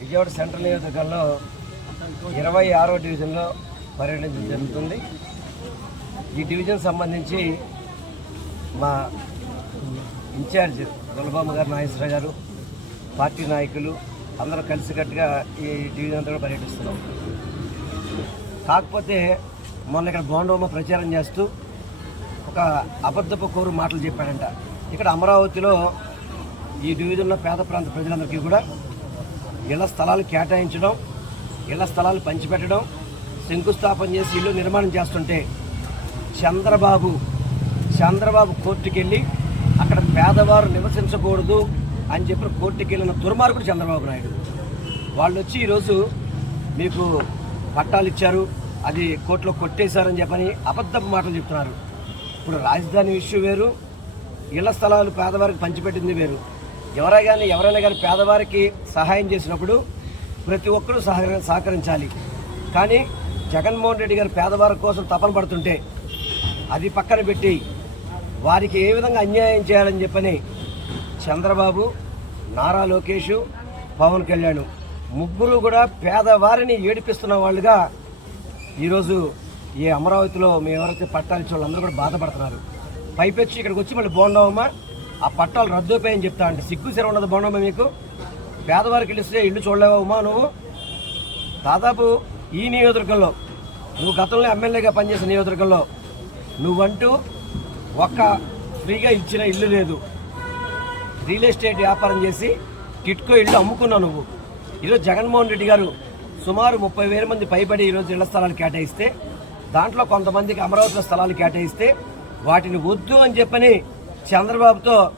Vijayawada central నియోజకవర్గంలో ఇరవై ఆరో డివిజన్లో పర్యటించడం జరుగుతుంది. ఈ డివిజన్ సంబంధించి మా ఇన్ఛార్జ్ దులబామ్మ గారు నాగేశ్వర గారు పార్టీ నాయకులు అందరూ కలిసికట్టుగా ఈ డివిజన్ అంతా కూడా పర్యటిస్తున్నాం. కాకపోతే మొన్న ఇక్కడ బోండోమ ప్రచారం చేస్తూ ఒక అబద్ధపు కోరు మాటలు చెప్పాడంట. ఇక్కడ అమరావతిలో ఈ డివిజన్లో పేద ప్రాంత ప్రజలందరికీ కూడా ఇళ్ళ స్థలాలు కేటాయించడం ఇళ్ళ స్థలాలు పంచిపెట్టడం శంకుస్థాపన చేసి ఇల్లు నిర్మాణం చేస్తుంటే చంద్రబాబు చంద్రబాబు కోర్టుకెళ్ళి అక్కడ పేదవారు నివసించకూడదు అని చెప్పి కోర్టుకి వెళ్ళిన దుర్మార్గుడు చంద్రబాబు నాయుడు. వాళ్ళు వచ్చి ఈరోజు మీకు పట్టాలు ఇచ్చారు అది కోర్టులో కొట్టేశారని చెప్పని అబద్ధపు మాటలు చెప్తున్నారు. ఇప్పుడు రాజధాని ఇష్యూ వేరు ఇళ్ళ స్థలాలు పేదవారికి పంచిపెట్టింది వేరు. ఎవరైనా కానీ ఎవరైనా కానీ పేదవారికి సహాయం చేసినప్పుడు ప్రతి ఒక్కరూ సహ సహకరించాలి. కానీ జగన్మోహన్ రెడ్డి గారు పేదవారి కోసం తపన పడుతుంటే అది పక్కన పెట్టి వారికి ఏ విధంగా అన్యాయం చేయాలని చెప్పని చంద్రబాబు నారా లోకేష్ పవన్ కళ్యాణ్ ముగ్గురు కూడా పేదవారిని ఏడిపిస్తున్న వాళ్ళుగా ఈరోజు ఈ అమరావతిలో మేము ఎవరైతే పట్టాలు వాళ్ళందరూ కూడా బాధపడుతున్నారు. పైపెచ్చి ఇక్కడికి వచ్చి మళ్ళీ బోండవమ్మా ఆ పట్టాలు రద్దయిపోయాయని చెప్తా అంటే సిగ్గు సిర ఉన్నది బోండమ్మ మీకు? పేదవారికి ఇస్తే ఇల్లు చూడలేవా ఉమా నువ్వు? దాదాపు ఈ నియోజకవర్గంలో నువ్వు గతంలో ఎమ్మెల్యేగా పనిచేసిన నియోజకవర్గంలో నువ్వంటూ ఒక్క ఫ్రీగా ఇచ్చిన ఇల్లు లేదు. రియల్ ఎస్టేట్ వ్యాపారం చేసి కిట్కో ఇల్లు అమ్ముకున్నావు నువ్వు. ఈరోజు జగన్మోహన్ రెడ్డి గారు సుమారు ముప్పై వేల మంది పైబడి ఈరోజు ఇళ్ళ స్థలాలు కేటాయిస్తే దాంట్లో కొంతమందికి అమరావతిలో స్థలాలు కేటాయిస్తే వాటిని వద్దు అని చెప్పని చంద్రబాబుతో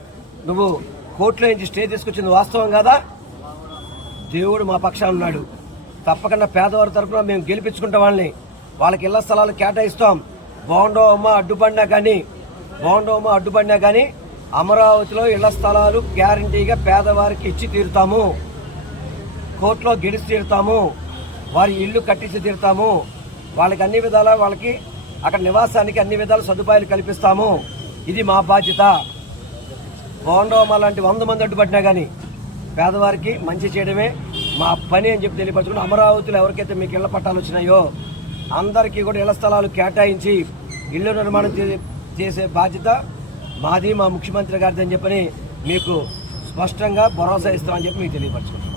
నువ్వు కోర్టులో నుంచి స్టే తీసుకొచ్చింది వాస్తవం కదా? దేవుడు మా పక్షాన ఉన్నాడు. తప్పకుండా పేదవారి తరఫున మేము గెలిపించుకుంటాం వాళ్ళని వాళ్ళకి ఇళ్ళ స్థలాలు కేటాయిస్తాం. బాగుండవమ్మా అమ్మ అడ్డుపడినా కానీ బాగుండవమ్మా అడ్డుపడినా కానీ అమరావతిలో ఇళ్ళ స్థలాలు గ్యారంటీగా పేదవారికి ఇచ్చి తీరుతాము. కోర్టులో గెలిచి తీరుతాము. వారి ఇల్లు కట్టించి తీరుతాము. వాళ్ళకి అన్ని విధాలా వాళ్ళకి అక్కడ నివాసానికి అన్ని విధాల సదుపాయాలు కల్పిస్తాము. ఇది మా బాధ్యత. బోండోమ లాంటి వంద మంది అడ్డుపడినా కానీ పేదవారికి మంచి చేయడమే మా పని అని చెప్పి తెలియపరచుకుని అమరావతిలో ఎవరికైతే మీకు ఇళ్ళ పట్టాలు వచ్చినాయో అందరికీ కూడా ఇళ్ళ స్థలాలు కేటాయించి ఇళ్ళు నిర్మాణం చేసే బాధ్యత మాది మా ముఖ్యమంత్రి గారిది అని చెప్పని మీకు స్పష్టంగా భరోసా ఇస్తామని చెప్పి మీకు తెలియపరచుకుంటాం